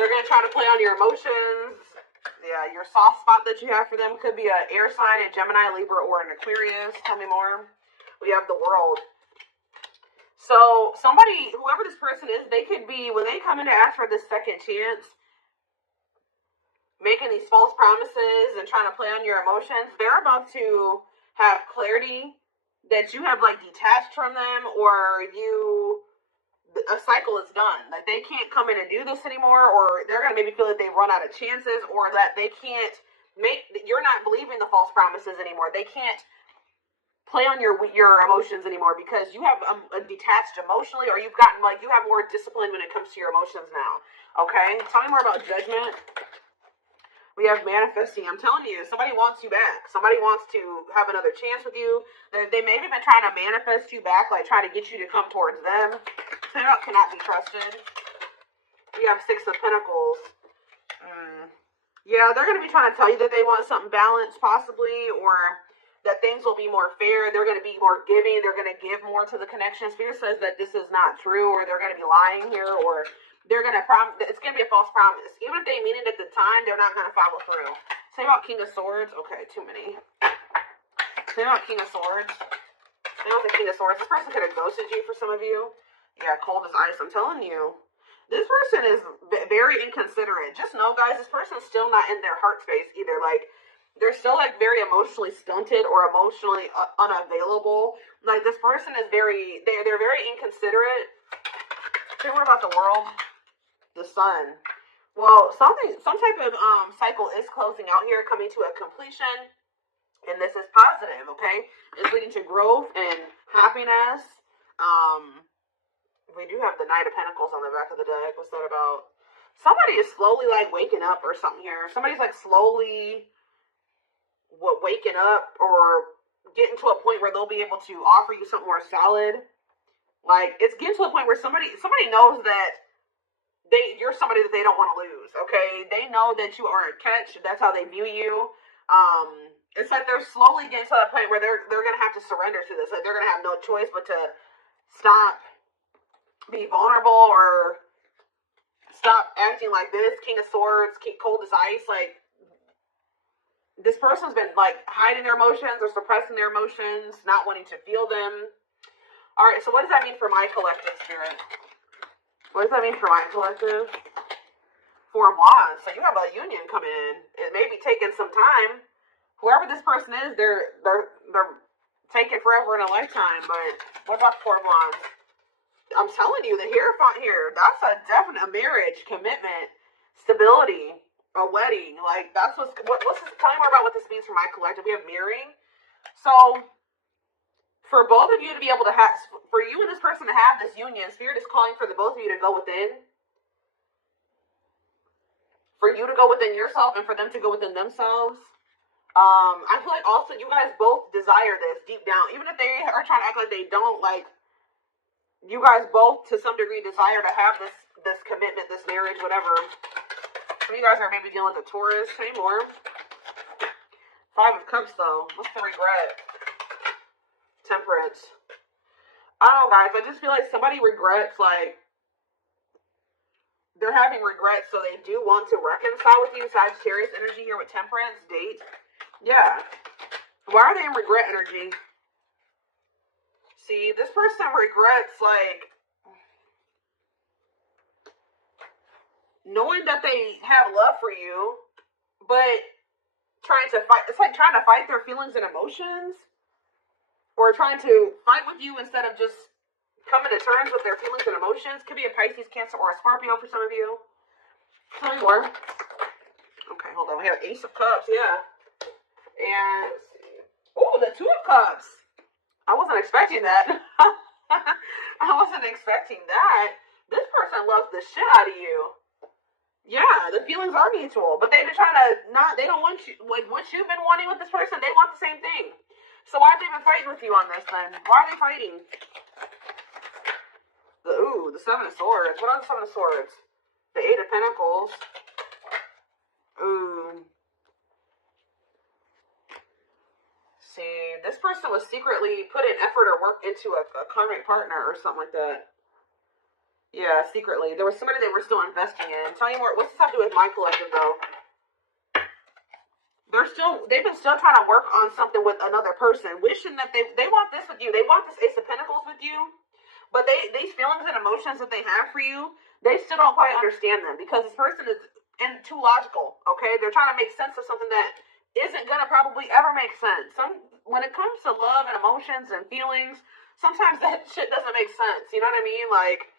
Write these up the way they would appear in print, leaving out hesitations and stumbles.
They're going to try to play on your emotions. Yeah, your soft spot that you have for them could be an air sign, a Gemini, Libra, or an Aquarius. Tell me more. We have the World. So somebody, whoever this person is, they could be, when they come in to ask for this second chance, making these false promises and trying to play on your emotions, they're about to have clarity that you have like detached from them, or a cycle is done. Like they can't come in and do this anymore, or they're gonna maybe feel that they've run out of chances, or that they can't you're not believing the false promises anymore. They can't play on your emotions anymore because you have detached emotionally, or you've gotten like you have more discipline when it comes to your emotions now. Okay, tell me more about Judgment. We have Manifesting. I'm telling you, somebody wants you back. Somebody wants to have another chance with you. They may have been trying to manifest you back, like try to get you to come towards them. Tarot cannot be trusted. We have Six of Pentacles. Yeah, they're going to be trying to tell you that they want something balanced, possibly, or that things will be more fair. They're going to be more giving. They're going to give more to the connection. Spirit says that this is not true, or they're going to be lying here, or they're going to promise. It's going to be a false promise. Even if they mean it at the time, they're not going to follow through. Say about King of Swords. Okay, too many. Say about King of Swords. Say about the King of Swords. This person could have ghosted you for some of you. Yeah, cold as ice. I'm telling you. This person is very inconsiderate. Just know, guys, this person's still not in their heart space either. Like, they're still, like, very emotionally stunted or emotionally unavailable. Like, this person is they're very inconsiderate. Say more about the World. The Sun. Well, some type of cycle is closing out here, coming to a completion. And this is positive, okay? It's leading to growth and happiness. We do have the Knight of Pentacles on the back of the deck. What's that about? Somebody is slowly, like, waking up or something here. Somebody's, like, slowly waking up or getting to a point where they'll be able to offer you something more solid. Like, it's getting to a point where somebody knows that you're somebody that they don't want to lose, okay? They know that you are a catch. That's how they view you. It's like they're slowly getting to that point where they're going to have to surrender to this. Like, they're going to have no choice but to stop, be vulnerable, or stop acting like this. King of Swords, cold as ice. Like, this person's been, like, hiding their emotions or suppressing their emotions, not wanting to feel them. All right, so what does that mean for my collective, Spirit? What does that mean for my collective? Four of Wands. So you have a union coming in. It may be taking some time. Whoever this person is, they're taking forever in a lifetime. But what about the Four of Wands? I'm telling you, the Hierophant here, that's a definite marriage, commitment, stability, a wedding. Like, that's tell me more about what this means for my collective. We have mirroring. So, for both of you to be able to have, for you and this person to have this union, Spirit is calling for the both of you to go within. For you to go within yourself and for them to go within themselves. I feel like also you guys both desire this deep down. Even if they are trying to act like they don't, like, you guys both, to some degree, desire to have this commitment, this marriage, whatever. Some of you guys are maybe dealing with a Taurus. Say more. Five of Cups, though. What's the regret? Temperance. I don't know, guys. I just feel like somebody regrets, like, they're having regrets, so they do want to reconcile with you. Sagittarius energy here with Temperance. Date. Yeah. Why are they in regret energy? See, this person regrets, like, knowing that they have love for you, but trying to fight. It's like trying to fight their feelings and emotions, or trying to fight with you instead of just coming to terms with their feelings and emotions. Could be a Pisces, Cancer, or a Scorpio for some of you. Tell me more. Okay, hold on. We have Ace of Cups, yeah. And, oh, the Two of Cups. I wasn't expecting that. I wasn't expecting that. This person loves the shit out of you. Yeah, the feelings are mutual, but they've been trying to they don't want you, like, what you've been wanting with this person, they want the same thing. So why have they been fighting with you on this then? Why are they fighting? The Seven of Swords. What are the Seven of Swords? The Eight of Pentacles. Ooh. See, this person was secretly putting effort or work into a karmic partner or something like that. Yeah, secretly. There was somebody they were still investing in. Tell you more. What's this have to do with my collective, though? They've been still trying to work on something with another person, wishing that they want this with you. They want this Ace of Pentacles with you, but these feelings and emotions that they have for you, they still don't quite understand them because this person is too logical. Okay, they're trying to make sense of something that isn't gonna probably ever make sense. When it comes to love and emotions and feelings, sometimes that shit doesn't make sense. You know what I mean? Like,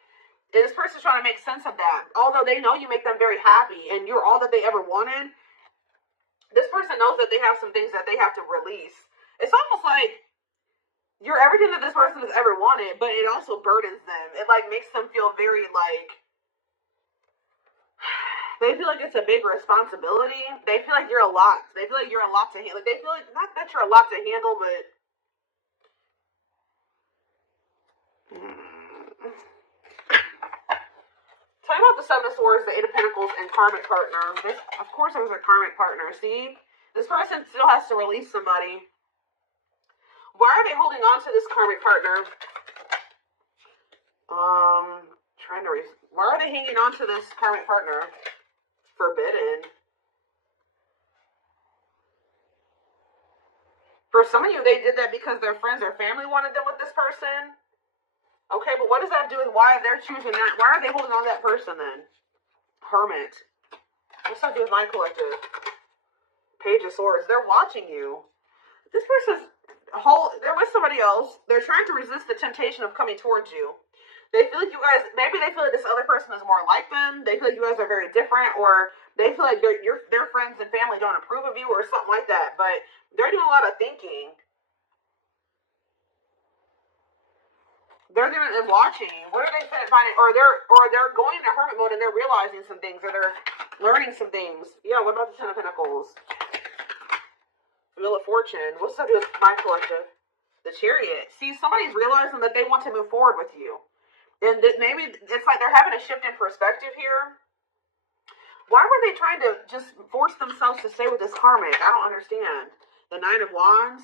this person's trying to make sense of that. Although they know you make them very happy and you're all that they ever wanted, this person knows that they have some things that they have to release. It's almost like you're everything that this person has ever wanted, but it also burdens them. It like makes them feel very like they feel like it's a big responsibility. They feel like you're a lot. They feel like you're a lot to handle. Like they feel like not that you're a lot to handle, but tell me about the Seven of Swords, the Eight of Pentacles, and karmic partner. Of course, there's a karmic partner. See, this person still has to release somebody. Why are they holding on to this karmic partner? Why are they hanging on to this karmic partner? Forbidden. For some of you, they did that because their friends or family wanted them with this person. Okay, but what does that do with why they're choosing that? Why are they holding on to that person then? Hermit. What's that do with my collective? Page of Swords. They're watching you. This person's they're with somebody else. They're trying to resist the temptation of coming towards you. They feel like you guys, maybe they feel like this other person is more like them. They feel like you guys are very different, or they feel like their friends and family don't approve of you or something like that. But they're doing a lot of thinking. They're doing and watching. What are they finding? Or they're going into hermit mode and they're realizing some things, or they're learning some things. Yeah, what about the Ten of Pentacles? Wheel of Fortune. What's that do with my collective? The Chariot. See, somebody's realizing that they want to move forward with you. And maybe it's like they're having a shift in perspective here. Why were they trying to just force themselves to stay with this karmic? I don't understand. The Nine of Wands.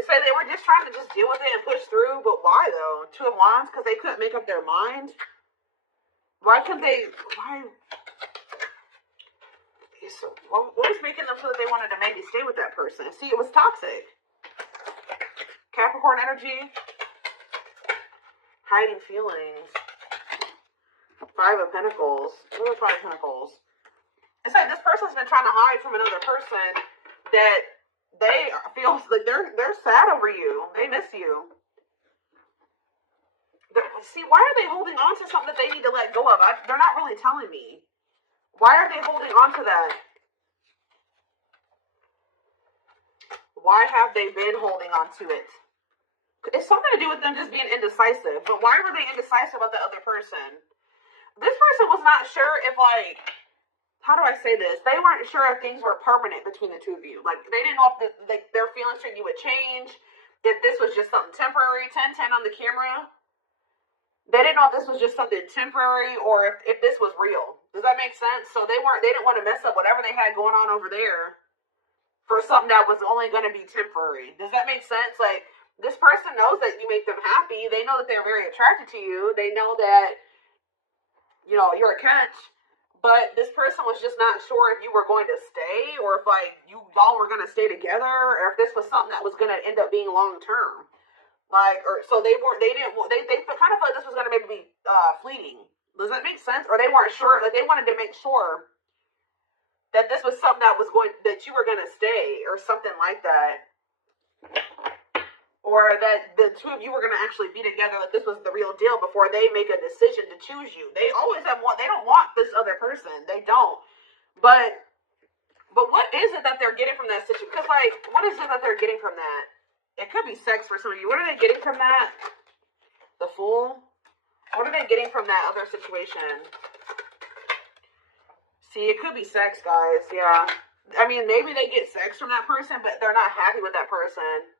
It's like they were just trying to just deal with it and push through, but why though? Two of Wands, because they couldn't make up their mind. Why couldn't they? Why? So what was making them feel that they wanted to maybe stay with that person? See, it was toxic. Capricorn energy. Hiding feelings. Five of Pentacles. What are Five of Pentacles? It's like this person's been trying to hide from another person that they feel like they're sad over you. They miss you. See, why are they holding on to something that they need to let go of? They're not really telling me. Why are they holding on to that? Why have they been holding on to it? It's something to do with them just being indecisive. But why were they indecisive about the other person? This person was not sure if, like, how do I say this? They weren't sure if things were permanent between the two of you. Like, they didn't know if their feelings for you would change. If this was just something temporary. 10-10 on the camera. They didn't know if this was just something temporary or if this was real. Does that make sense? So they didn't want to mess up whatever they had going on over there for something that was only going to be temporary. Does that make sense? Like, this person knows that you make them happy. They know that they're very attracted to you. They know that, you know, you're a catch. But this person was just not sure if you were going to stay or if, like, y'all were going to stay together or if this was something that was going to end up being long term. Like, or so they kind of thought this was going to maybe be fleeting. Does that make sense? Or they weren't sure. Like, they wanted to make sure that this was something that you were going to stay or something like that. Or that the two of you were going to actually be together, like this was the real deal before they make a decision to choose you. They always they don't want this other person. They don't. But what is it that they're getting from that situation? Because, like, what is it that they're getting from that? It could be sex for some of you. What are they getting from that? The Fool? What are they getting from that other situation? See, it could be sex, guys. Yeah. I mean, maybe they get sex from that person, but they're not happy with that person.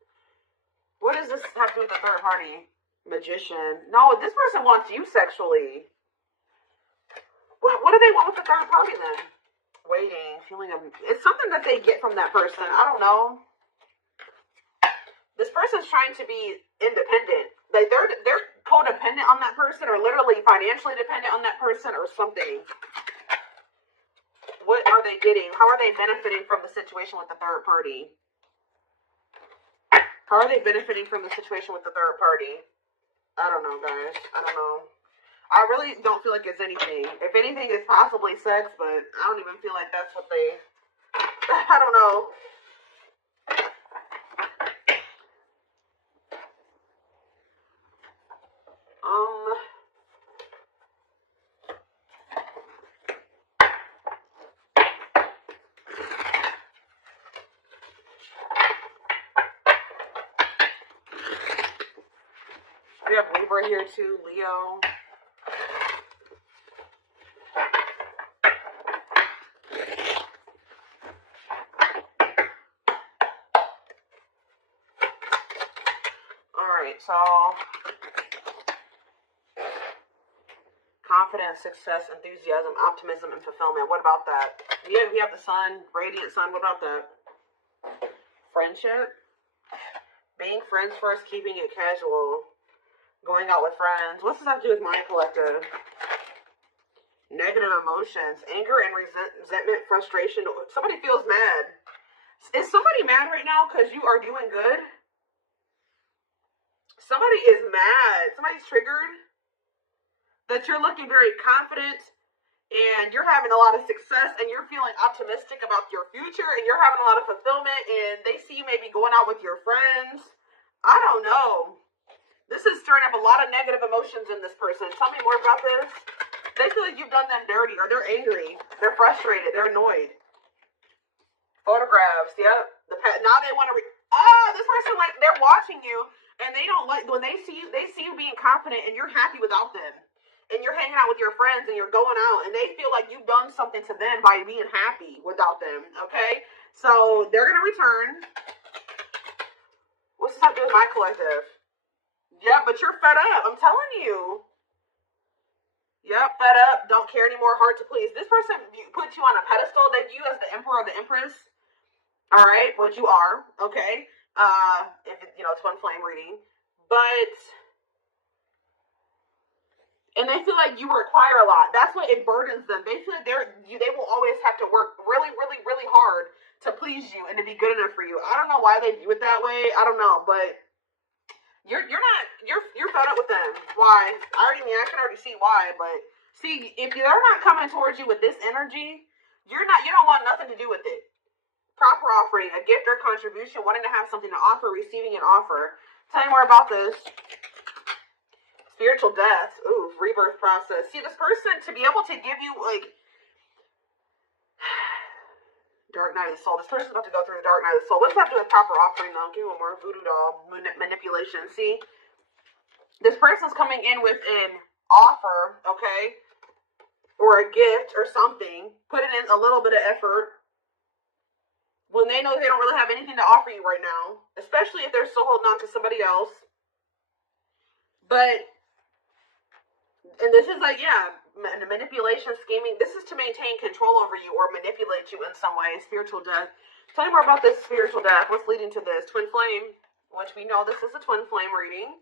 What does this have to do with the third party? Magician. No, this person wants you sexually. What do they want with the third party then? Waiting. It's something that they get from that person. I don't know. This person's trying to be independent. Like, they're codependent on that person. person or literally financially dependent on that person or something. What are they getting? How are they benefiting from the situation with the third party? How are they benefiting from the situation with the third party? I don't know, guys. I don't know. I really don't feel like it's anything. If anything, it's possibly sex, but I don't even feel like that's what they... I don't know. We have Libra here too, Leo. Alright, so confidence, success, enthusiasm, optimism, and fulfillment. What about that? We have the sun, radiant sun. What about that? Friendship. Being friends first, keeping it casual. Going out with friends. What's this have to do with my collective? Negative emotions. Anger and resentment, frustration. Somebody feels mad. Is somebody mad right now because you are doing good? Somebody is mad. Somebody's triggered. That you're looking very confident and you're having a lot of success and you're feeling optimistic about your future and you're having a lot of fulfillment and they see you maybe going out with your friends. I don't know. This is stirring up a lot of negative emotions in this person. Tell me more about this. They feel like you've done them dirty or they're angry. They're frustrated. They're annoyed. Photographs. Yep. Now they want to... this person, like, they're watching you and they don't like... When they see you being confident and you're happy without them. And you're hanging out with your friends and you're going out and they feel like you've done something to them by being happy without them. Okay? So they're going to return. What's this have to do with my collective? Yeah, but you're fed up. I'm telling you. Yep, fed up. Don't care anymore. Hard to please. This person puts you on a pedestal. They view you as the emperor or the empress. All right, what you are. Okay. If it, twin flame reading, but and they feel like you require a lot. That's what it burdens them. They feel like they will always have to work really, really, really hard to please you and to be good enough for you. I don't know why they view it that way. I don't know, but. You're fed up with them. Why? I can already see why, but see, if they're not coming towards you with this energy, you don't want nothing to do with it. Proper offering, a gift or contribution, wanting to have something to offer, receiving an offer. Tell me more about this. Spiritual death. Ooh, rebirth process. See, this person, to be able to give you, like, Dark Night of the Soul. This person's about to go through the Dark Night of the Soul. What's that do with proper offering, though? Give me one more. Voodoo doll. Manipulation. See? This person's coming in with an offer, okay? Or a gift or something. Putting in a little bit of effort. When they know they don't really have anything to offer you right now. Especially if they're still holding on to somebody else. But... And this is like, manipulation, scheming. This is to maintain control over you or manipulate you in some way. Spiritual death. Tell me more about this spiritual death. What's leading to this? Twin flame, which we know this is a twin flame reading.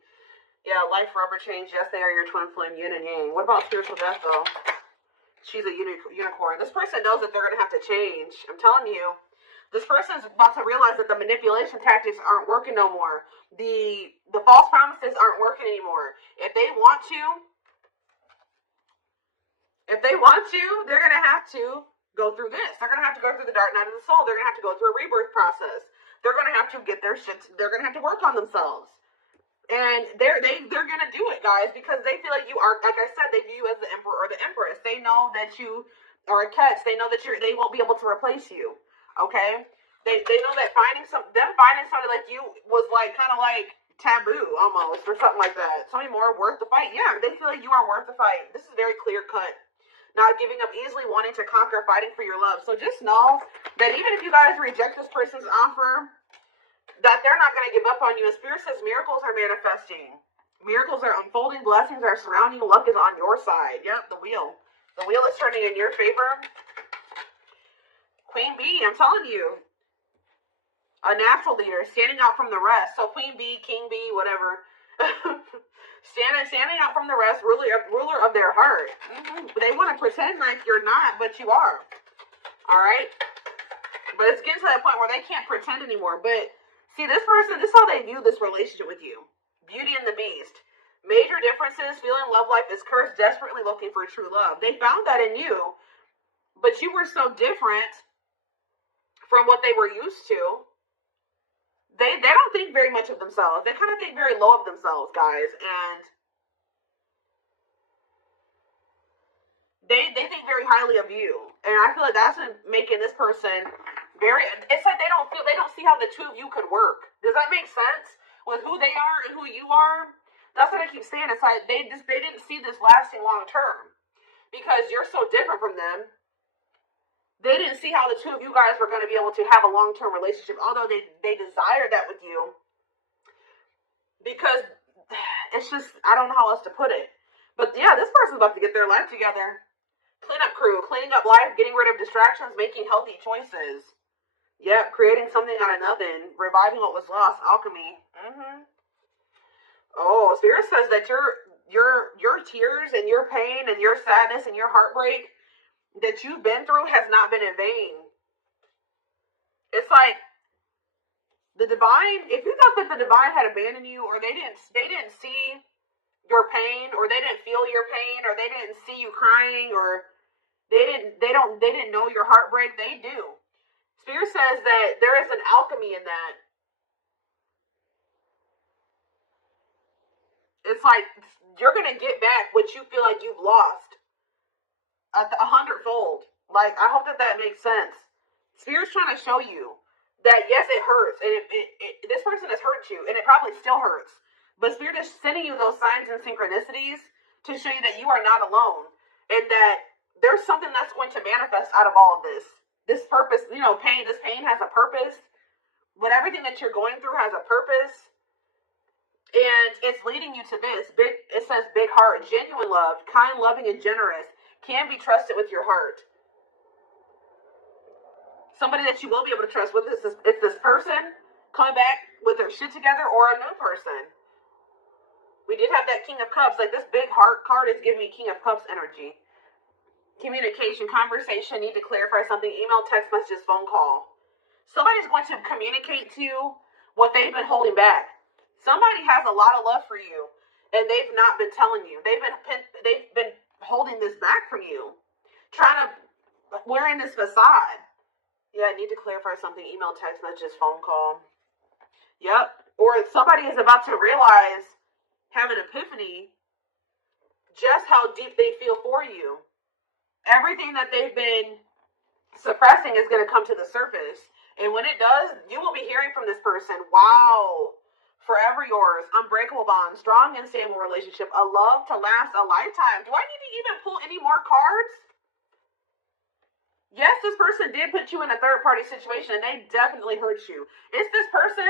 Yeah, life forever change. Yes, they are your twin flame, yin and yang. What about spiritual death, though? She's a unicorn. This person knows that they're going to have to change. I'm telling you. This person's about to realize that the manipulation tactics aren't working no more. The false promises aren't working anymore. If they want to, they're going to have to go through this. They're going to have to go through the Dark Night of the Soul. They're going to have to go through a rebirth process. They're going to have to get their shit. They're going to have to work on themselves. And they're going to do it, guys, because they feel like you are, like I said, they view you as the emperor or the empress. They know that you are a catch. They know that they won't be able to replace you. Okay? They know that finding somebody like you was like kind of like taboo almost or something like that. Somebody more worth the fight. Yeah, they feel like you are worth the fight. This is very clear cut. Not giving up easily, wanting to conquer, fighting for your love. So just know that even if you guys reject this person's offer, that they're not going to give up on you. And Spirit says miracles are manifesting. Miracles are unfolding. Blessings are surrounding. Luck is on your side. Yep, the wheel. The wheel is turning in your favor. Queen Bee, I'm telling you. A natural leader, standing out from the rest. So Queen Bee, King Bee, whatever. Stand standing out from the rest, ruler of their heart. They want to pretend like you're not, but you are. All right? But it's getting to that point where they can't pretend anymore. But see, this person, this is how they view this relationship with you. Beauty and the Beast. Major differences, feeling love life is cursed, desperately looking for true love. They found that in you, but you were so different from what they were used to. They don't think very much of themselves. They kind of think very low of themselves, guys. And they think very highly of you. And I feel like that's making this person very, it's like they don't see how the two of you could work. Does that make sense? With who they are and who you are? That's what I keep saying. It's like they didn't see this lasting long term. Because you're so different from them. They didn't see how the two of you guys were going to be able to have a long-term relationship, although they desired that with you. Because it's just, I don't know how else to put it. But yeah, this person's about to get their life together. Cleanup crew, cleaning up life, getting rid of distractions, making healthy choices. Yep, creating something out of nothing, reviving what was lost, alchemy. Oh, Spirit says that your tears and your pain and your sadness and your heartbreak that you've been through has not been in vain. It's like the divine, if you thought that the divine had abandoned you, or they didn't see your pain, or they didn't feel your pain, or they didn't see you crying, or they didn't know your heartbreak, they do. Spirit says that there is an alchemy in that. It's like you're gonna get back what you feel like you've lost. 100-fold. Like, I hope that makes sense. Spirit's trying to show you that, yes, it hurts. And this person has hurt you, and it probably still hurts. But Spirit is sending you those signs and synchronicities to show you that you are not alone. And that there's something that's going to manifest out of all of this. This purpose, pain, this pain has a purpose. But everything that you're going through has a purpose. And it's leading you to this. It says big heart, genuine love, kind, loving, and generous. Can be trusted with your heart. Somebody that you will be able to trust with is this person coming back with their shit together, or a new person. We did have that King of Cups. Like, this big heart card is giving me King of Cups energy. Communication, conversation, need to clarify something, email, text messages, phone call. Somebody's going to communicate to you what they've been holding back. Somebody has a lot of love for you, and they've not been telling you. They've been holding this back from you, wearing this facade. Yeah, I need to clarify something, email, text messages, phone call. Yep. Or somebody is about to realize, have an epiphany, just how deep they feel for you. Everything that they've been suppressing is going to come to the surface. And when it does, you will be hearing from this person, wow, forever yours, unbreakable bond, strong and stable relationship, a love to last a lifetime. Do I need to even pull any more cards? Yes, this person did put you in a third-party situation, and they definitely hurt you. It's this person,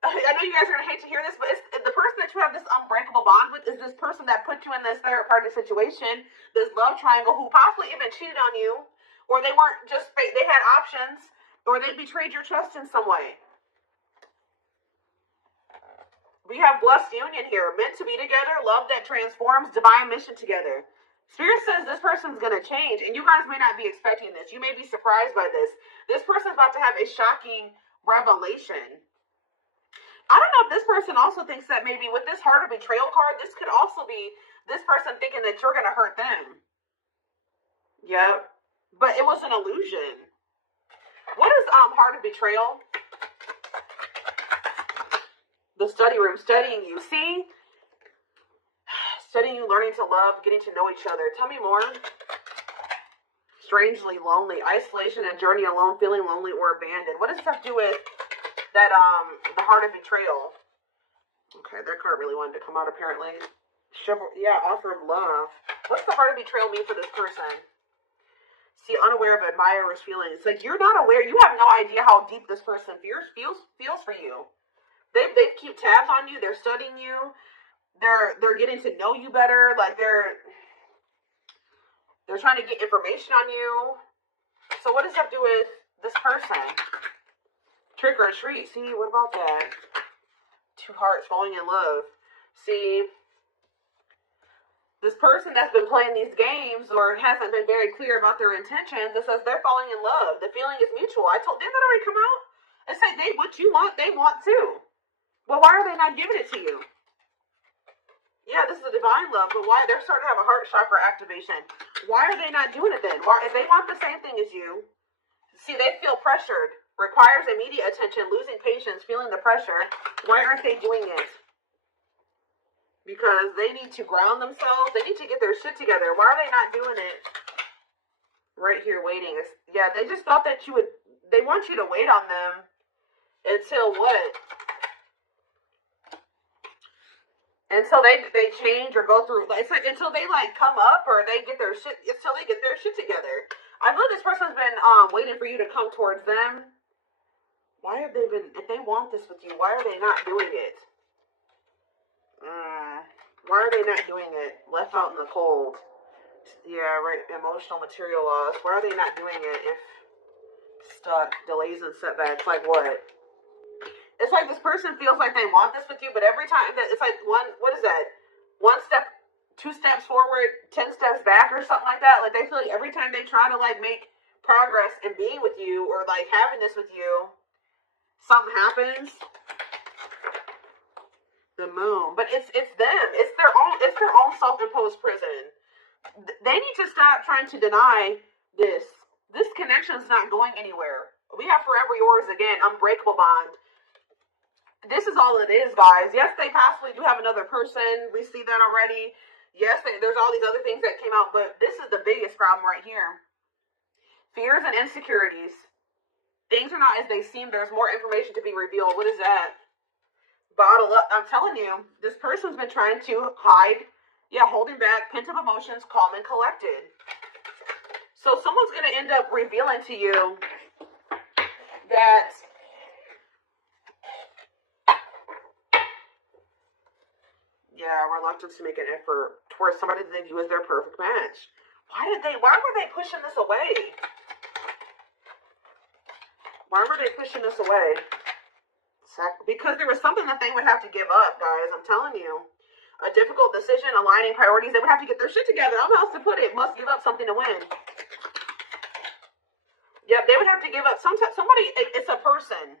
I know you guys are going to hate to hear this, but it's the person that you have this unbreakable bond with is this person that put you in this third-party situation, this love triangle, who possibly even cheated on you, or they weren't just fake, they had options, or they betrayed your trust in some way. We have blessed union here. Meant to be together. Love that transforms. Divine mission together. Spirit says this person's going to change. And you guys may not be expecting this. You may be surprised by this. This person's about to have a shocking revelation. I don't know if this person also thinks that maybe with this heart of betrayal card, this could also be this person thinking that you're going to hurt them. Yep. But it was an illusion. What is heart of betrayal? The study room, studying you. See? Studying you, learning to love, getting to know each other. Tell me more. Strangely lonely. Isolation and journey alone, feeling lonely or abandoned. What does this have to do with that, the heart of betrayal? Okay, that card really wanted to come out apparently. Yeah, offer of love. What's the heart of betrayal mean for this person? See, unaware of admirer's feelings. Like, you're not aware. You have no idea how deep this person feels for you. They keep tabs on you. They're studying you. They're getting to know you better. Like, they're trying to get information on you. So what does that do with this person? Trick or treat. See, what about that? Two hearts falling in love. See, This person that's been playing these games or hasn't been very clear about their intentions, it says they're falling in love. The feeling is mutual. Didn't that already come out? And say what you want, they want too. Well, why are they not giving it to you? Yeah, this is a divine love, but why? They're starting to have a heart chakra activation. Why are they not doing it then? Why, if they want the same thing as you, see, they feel pressured, requires immediate attention, losing patience, feeling the pressure. Why aren't they doing it? Because they need to ground themselves. They need to get their shit together. Why are they not doing it? Right here, waiting. Yeah, they just thought that they want you to wait on them until what? Until they change or go through, it's like until they like come up or they get their shit, until they get their shit together. I know this person's been waiting for you to come towards them. Why have they been, if they want this with you, why are they not doing it? Why are they not doing it? Left out in the cold. Yeah, right, emotional material loss. Why are they not doing it if stuck, delays and setbacks, like what? It's like this person feels like they want this with you, but every time that it's like what is that? 1 step, 2 steps forward, 10 steps back or something like that. Like they feel like every time they try to like make progress in being with you or like having this with you, something happens. The moon. But it's them. It's their own self-imposed prison. They need to stop trying to deny this. This connection is not going anywhere. We have forever yours again, unbreakable bond. This is all it is, guys. Yes, they possibly do have another person. We see that already. Yes, there's all these other things that came out, but this is the biggest problem right here. Fears and insecurities. Things are not as they seem. There's more information to be revealed. What is that? Bottle up. I'm telling you, this person's been trying to hide, holding back pent-up emotions, calm and collected. So someone's going to end up revealing to you that reluctance to make an effort towards somebody that they view as their perfect match. Why were they pushing this away? Why were they pushing this away? Because there was something that they would have to give up, guys. I'm telling you. A difficult decision, aligning priorities. They would have to get their shit together. I don't know how else to put it. Must give up something to win. Yep, they would have to give up somebody. It's a person.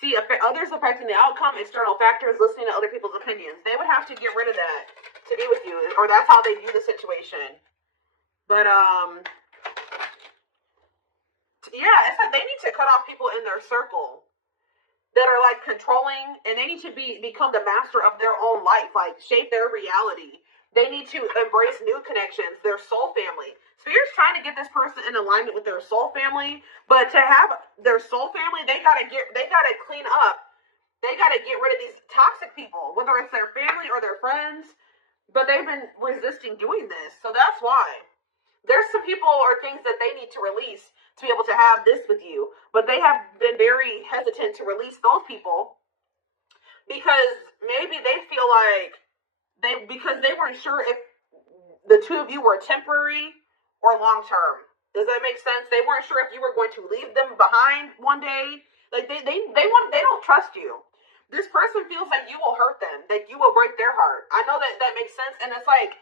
See, others affecting the outcome, external factors, listening to other people's opinions. They would have to get rid of that to be with you, or that's how they view the situation. But it's like they need to cut off people in their circle that are like controlling, and they need to become the master of their own life, like shape their reality. They need to embrace new connections, their soul family. Spirit's trying to get this person in alignment with their soul family, but to have their soul family, they gotta clean up. They gotta get rid of these toxic people, whether it's their family or their friends. But they've been resisting doing this, so that's why. There's some people or things that they need to release to be able to have this with you, but they have been very hesitant to release those people because maybe they feel like because they weren't sure if the two of you were temporary or long term. Does that make sense? They weren't sure if you were going to leave them behind one day. Like they don't trust you. This person feels like you will hurt them, that you will break their heart. I know that makes sense, and it's like